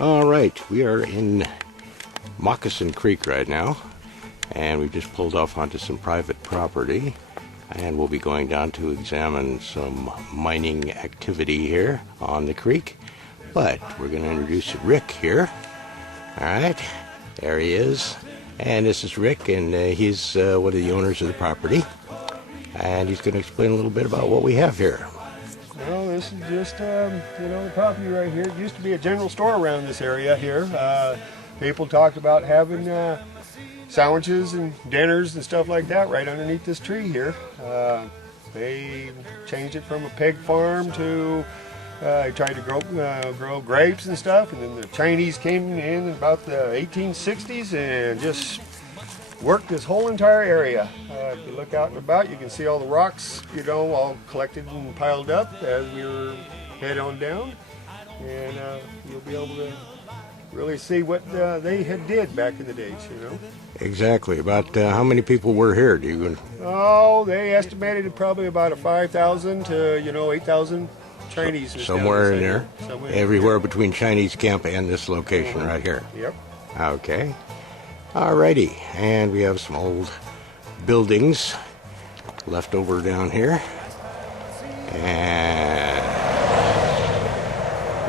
All right, we are in Moccasin Creek right now, and we've just pulled off onto some private property, and we'll be going down to examine some mining activity here on the creek. But we're going to introduce Rick here. All right, there he is, and this is Rick, and he's one of the owners of the property, and he's going to explain a little bit about what we have here. Well, this is just, the property right here. It used to be a general store around this area here. People talked about having sandwiches and dinners and stuff like that right underneath this tree here. They changed it from a pig farm to, they tried to grow grapes and stuff, and then the Chinese came in about the 1860s and just worked this whole entire area. If you look out and about, you can see all the rocks, all collected and piled up as we were head on down, and you'll be able to really see what they had did back in the days, Exactly. About how many people were here? Do you? Oh, they estimated it probably about 5,000 to 8,000 Chinese. Somewhere in there. Everywhere between Chinese camp and this location right here. Yep. Okay. Alrighty, and we have some old buildings left over down here, and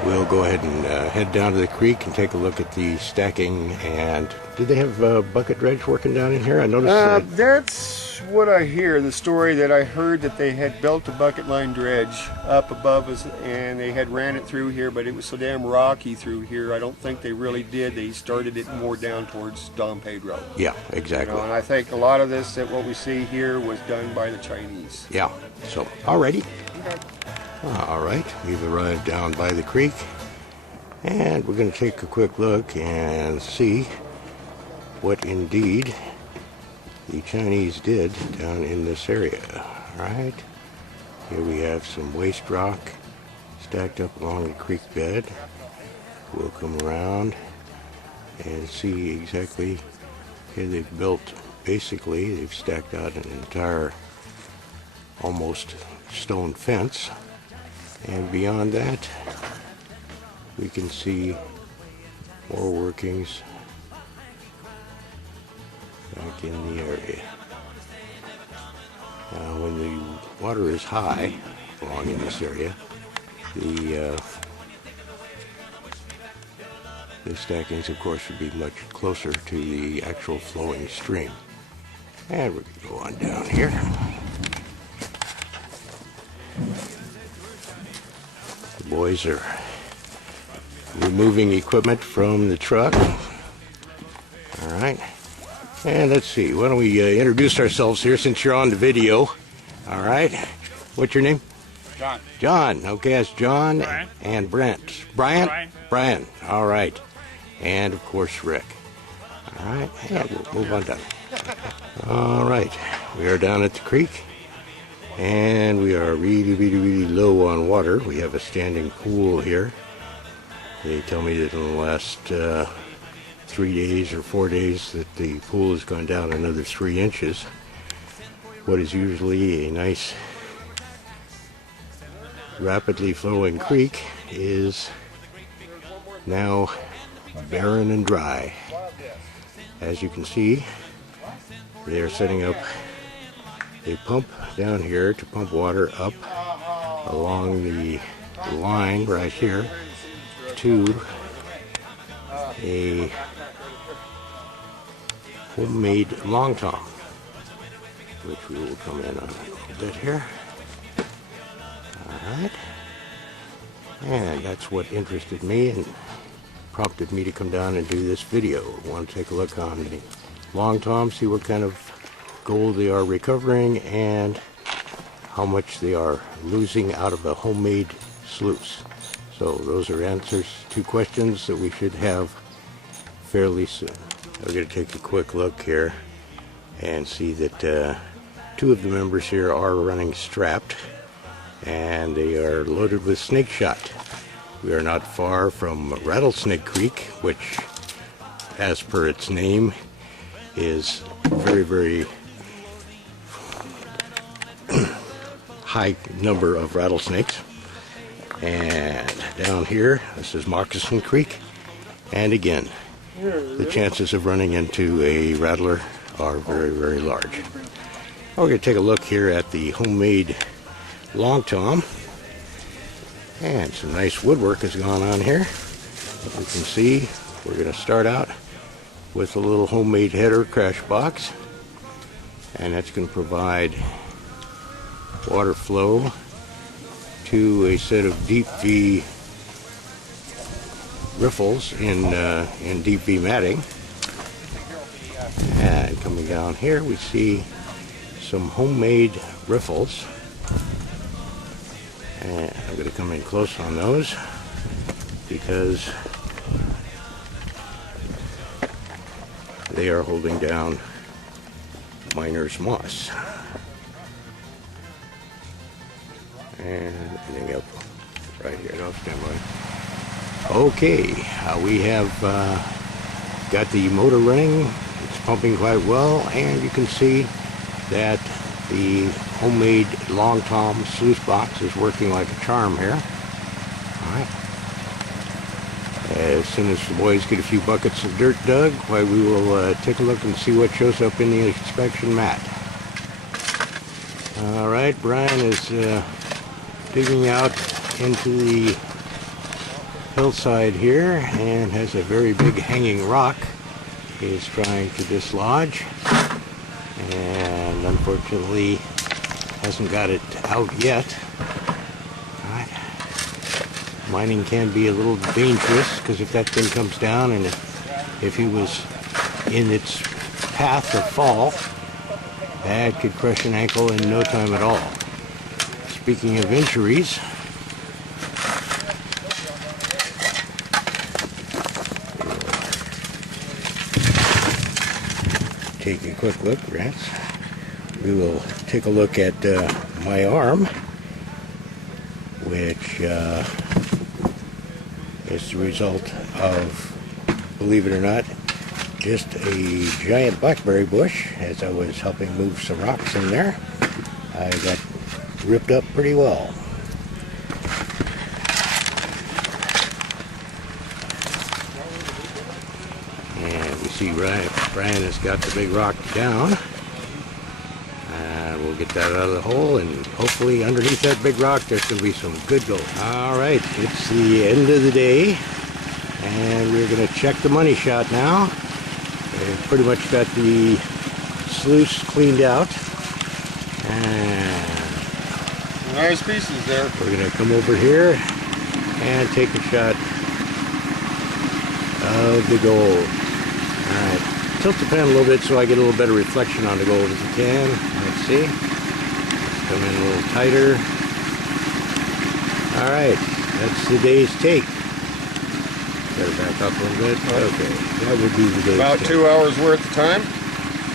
we'll go ahead and head down to the creek and take a look at the stacking. And did they have bucket dredge working down in here? I noticed that's what I hear, the story that I heard, that they had built a bucket line dredge up above us and they had ran it through here, but it was so damn rocky through here. I don't think they really did. They started it more down towards Don Pedro. Yeah, exactly. And I think a lot of this, that what we see here, was done by the Chinese. Yeah, so alrighty. Okay. All right, we've arrived down by the creek, and we're going to take a quick look and see what indeed the Chinese did down in this area. All right, here we have some waste rock stacked up along the creek bed. We'll come around and see exactly. Here they've built, basically, they've stacked out an entire almost stone fence. And beyond that, we can see more workings back in the area. Now, when the water is high along in this area, the stackings, of course, would be much closer to the actual flowing stream. And we're going to go on down here. The boys are removing equipment from the truck. All right. And let's see, why don't we introduce ourselves here since you're on the video. All right. What's your name? John. John. Okay, that's John. Brian. And Brent. Brian? Brian. All right. And, of course, Rick. All right. And we'll move on down. All right. We are down at the creek. And we are really, really, really low on water. We have a standing pool here. They tell me that in the last 3 days or 4 days that the pool has gone down another 3 inches. What is usually a nice, rapidly flowing creek is now barren and dry. As you can see, they are setting up a pump down here to pump water up along the line right here to a homemade long tom, which we will come in on a little bit here. All right, and that's what interested me and prompted me to come down and do this video. I want to take a look on the long tom, see what kind of gold they are recovering and how much they are losing out of a homemade sluice. So those are answers to questions that we should have fairly soon. We're going to take a quick look here and see that 2 of the members here are running strapped, and they are loaded with snake shot. We are not far from Rattlesnake Creek, which, as per its name, is very, very high number of rattlesnakes. And down here, this is Moccasin Creek, And again, the chances of running into a rattler are very, very large. We're going to take a look here at the homemade long tom. And some nice woodwork has gone on here. You can see we're going to start out with a little homemade header crash box. And that's going to provide water flow to a set of deep V riffles in deep V matting. And coming down here we see some homemade riffles, and I'm going to come in close on those because they are holding down miner's moss. And anything up right here, don't stand by. Okay, we have got the motor running. It's pumping quite well, and you can see that the homemade long tom sluice box is working like a charm here. All right. As soon as the boys get a few buckets of dirt dug, why, we will take a look and see what shows up in the inspection mat. All right, Brian is digging out into the hillside here and has a very big hanging rock he is trying to dislodge, and unfortunately hasn't got it out yet. All right. Mining can be a little dangerous because if that thing comes down and if he was in its path of fall, that could crush an ankle in no time at all. Speaking of injuries, take a quick look, Rats. We will take a look at my arm, which is the result of, believe it or not, just a giant blackberry bush. As I was helping move some rocks in there, I got ripped up pretty well. And we see Brian has got the big rock down. And we'll get that out of the hole, and hopefully underneath that big rock there's going to be some good gold. Alright, it's the end of the day, and we're going to check the money shot now. We've pretty much got the sluice cleaned out, and nice pieces there. we're going to come over here and take a shot of the gold. Alright, tilt the pen a little bit so I get a little better reflection on the gold if you can. Let's see. Let's come in a little tighter. Alright, that's the day's take. Better back up a little bit. Okay, that would be the day's About take. 2 hours worth of time?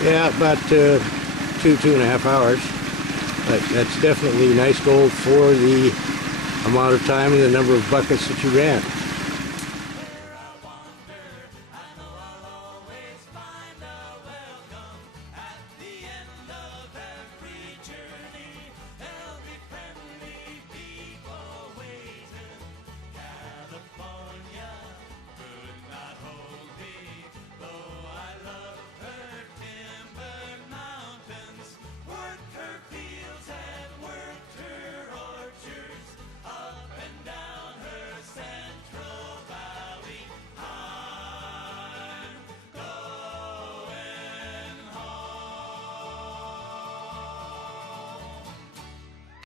Yeah, about 2.5 hours. But that's definitely nice gold for the amount of time and the number of buckets that you ran.